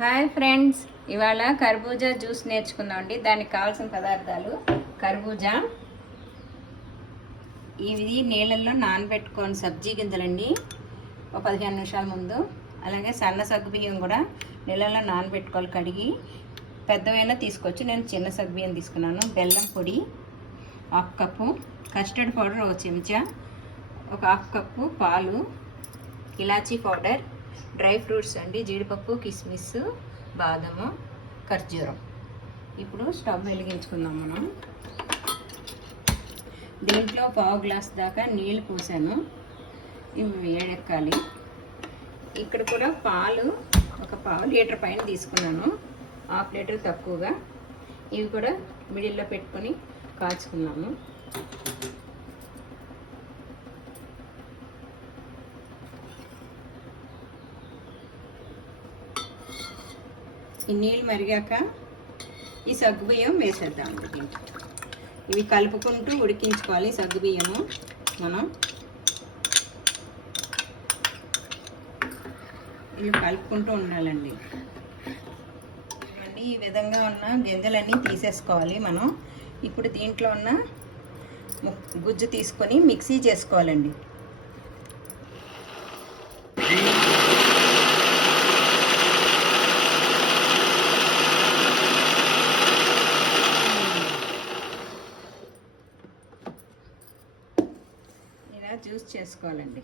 Hi friends, ఇవాళ కర్బూజా juice నేర్చుకుందామండి. దానికి కావాల్సిన పదార్థాలు: కర్బూజా, ఇవి నీళ్ళల్లో నానబెట్టుకోని సబ్జీ గింజలండి, ఒక 15 నిమిషాల ముందు. అలాగే సన్న సగ్గుబియ్యం కూడా నీళ్ళల్లో నానబెట్టుకోవాలి, కడిగి. పెద్దవైనా తీసుకోవచ్చు, నేను చిన్న సగ్గుబియ్యం తీసుకున్నాను. బెల్లం పొడి 1 కప్పు, కస్టర్డ్ పౌడర్ 1 చెంచా, ఒక 1/2 కప్పు పాలు, ఇలాచీ పౌడర్, డ్రై ఫ్రూట్స్ అండి, జీడిపప్పు, కిస్మిస్, బాదము, ఖర్జూరం. ఇప్పుడు స్టవ్ వెలిగించుకుందాం మనం. దీంట్లో 1/4 గ్లాస్ దాకా నీళ్ళు పోసాను, ఇవి వేడెక్కాలి. ఇక్కడ కూడా పాలు ఒక 1/2 లీటర్ పైన తీసుకున్నాను, 1/2 లీటర్ తక్కువగా. ఇవి కూడా మిడిల్లో పెట్టుకొని కాచుకున్నాము. ఈ నీళ్ళు మరిగాక ఈ సగ్గుబియ్యం వేసేద్దాం దీంట్లో. ఇవి కలుపుకుంటూ ఉడికించుకోవాలి. సగ్గుబియ్యము మనం ఇవి కలుపుకుంటూ ఉండాలండి. ఈ విధంగా ఉన్న గింజలన్నీ తీసేసుకోవాలి మనం. ఇప్పుడు దీంట్లో ఉన్న గుజ్జు తీసుకొని మిక్సీ చేసుకోవాలండి. జ్యూస్ చేసుకోవాలండి.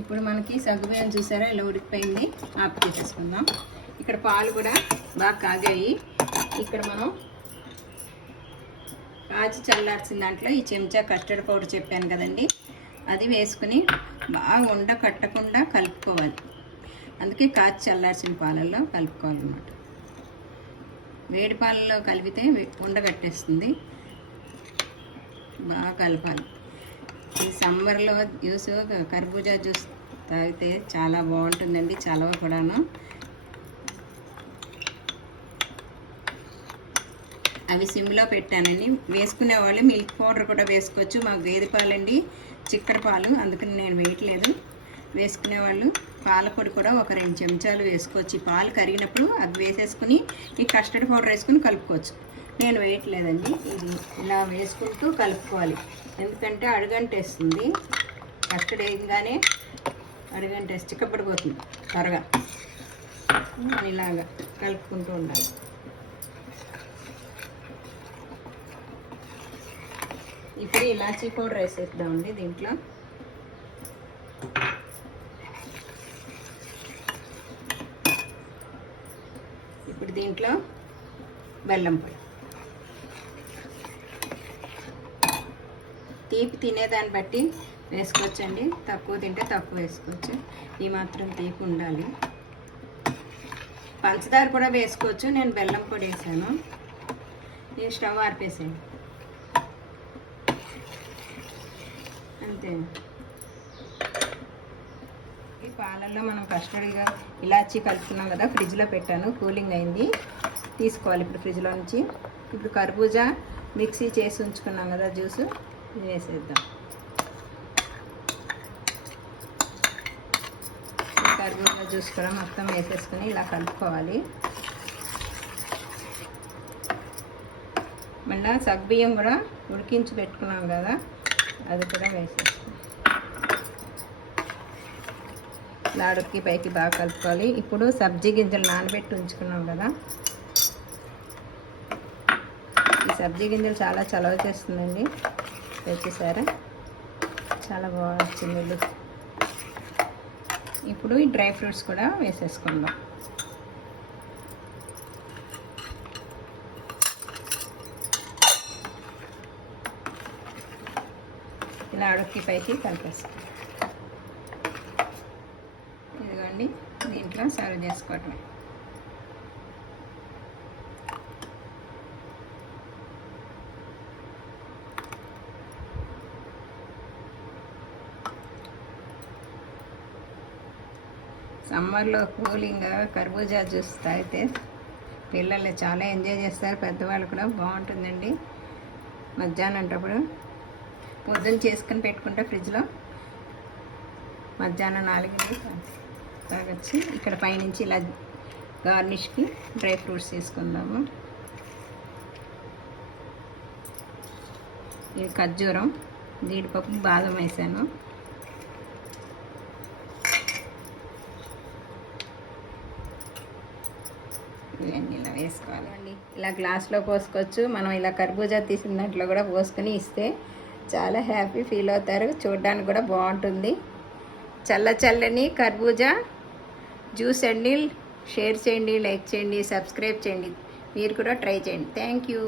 ఇప్పుడు మనకి సగ్గుబియ్యం చూసారా ఇలా ఉడికిపోయింది, ఆఫ్ చేసేసుకుందాం. ఇక్కడ పాలు కూడా బాగా కాగాయి. ఇక్కడ మనం కాచి చల్లార్చిన దాంట్లో ఈ చెంచా కస్టర్డ్ పౌడర్ చెప్పాను కదండి, అది వేసుకుని బాగా ఉండ కట్టకుండా కలుపుకోవాలి. అందుకే కాచి చల్లార్చిన పాలల్లో కలుపుకోవాలన్నమాట. వేడి పాలలో కలిపితే ఉండగట్టేస్తుంది. బాగా కలపాలి. ఈ సమ్మర్లో జ్యూస్, కర్బూజా జ్యూస్ తాగితే చాలా బాగుంటుందండి, చలవ కూడాను. అవి సిమ్లో పెట్టానండి. వేసుకునే వాళ్ళు మిల్క్ పౌడర్ కూడా వేసుకోవచ్చు. మాకు గేదె పాలండి, చిక్కడి పాలు, అందుకని నేను వేయట్లేదు. వేసుకునే వాళ్ళు పాలపొడి కూడా ఒక 2 చెంచాలు వేసుకోవచ్చు. ఈ పాలు కరిగినప్పుడు అది వేసేసుకుని ఈ కస్టర్డ్ పౌడర్ వేసుకుని కలుపుకోవచ్చు. నేను వేయట్లేదండి, ఇది ఇలా వేసుకుంటూ కలుపుకోవాలి. ఎందుకంటే అడుగంటేస్తుంది. కస్టర్డ్ వేయగానే అడుగంటేసి చిక్కపడిపోతుంది త్వరగా. ఇలాగా కలుపుకుంటూ ఉండాలి. ఇప్పుడు ఇలాచీ పౌడర్ వేసేద్దామండి దీంట్లో. ఇప్పుడు దీంట్లో బెల్లం పొడి. తీపి తినేదాన్ని బట్టి వేసుకోవచ్చండి, తక్కువ తింటే తక్కువ వేసుకోవచ్చు. ఈ మాత్రం తీపి ఉండాలి. పంచదార కూడా వేసుకోవచ్చు, నేను బెల్లం పొడి వేసాను. ఈ స్టవ్ ఆర్పేసాను అంతే. ఈ పాలల్లో మనం కస్టర్డ్గా ఇలాచీ కలుపుకున్నాం కదా, ఫ్రిడ్జ్లో పెట్టాను, కూలింగ్ అయింది. తీసుకోవాలి ఇప్పుడు ఫ్రిడ్జ్లో నుంచి. ఇప్పుడు కర్బూజా మిక్సీ చేసి ఉంచుకున్నాం కదా జ్యూస్, ఇది వేసేద్దాం. కర్బూజా జ్యూస్ కూడా మొత్తం వేసేసుకుని ఇలా కలుపుకోవాలి. మళ్ళీ సగ్గుబియ్యం కూడా ఉడికించి పెట్టుకున్నాం కదా, అది కూడా వేసేస్తాం. లాడుకి పైకి బాగా కలుపుకోవాలి. ఇప్పుడు సబ్జీ గింజలు నానబెట్టి ఉంచుకున్నాం కదా, ఈ సబ్జీ గింజలు చాలా చలవ చేస్తుందండి. వచ్చేసారా, చాలా బాగా వచ్చింది. ఇప్పుడు ఈ డ్రై ఫ్రూట్స్ కూడా వేసేసుకుందాం. ఇలా అడుక్కి పైకి కలిపేస్తాం. ఇదిగోండి, దీంట్లో సర్వ్ చేసుకోవటం. సమ్మర్లో కూలింగ్గా కర్బూజా జ్యూస్ తాగితే పిల్లలు చాలా ఎంజాయ్ చేస్తారు, పెద్దవాళ్ళు కూడా బాగుంటుందండి. మధ్యాహ్నం అంటప్పుడు పొద్దున్న చేసుకుని పెట్టుకుంటే ఫ్రిడ్జ్లో మధ్యాహ్నం 4 తాగొచ్చు. ఇక్కడ పైనుంచి ఇలా గార్నిష్కి డ్రై ఫ్రూట్స్ తీసుకుందాము. ఇది ఖర్జూరం, జీడిపప్పు, బాదం వేసాను. ఇవన్నీ ఇలా వేసుకోవాలండి. ఇలా గ్లాస్లో పోసుకోవచ్చు. మనం ఇలా కర్బూజా తీసిన దాంట్లో కూడా పోసుకొని ఇస్తే చాలా హ్యాపీ ఫీల్ అవుతారు. చూడడానికి కూడా బాగుంటుంది. చల్లని కర్బూజా జ్యూస్ అండి. షేర్ చేయండి, లైక్ చేయండి, సబ్స్క్రైబ్ చేయండి. మీరు కూడా ట్రై చేయండి. Thank you.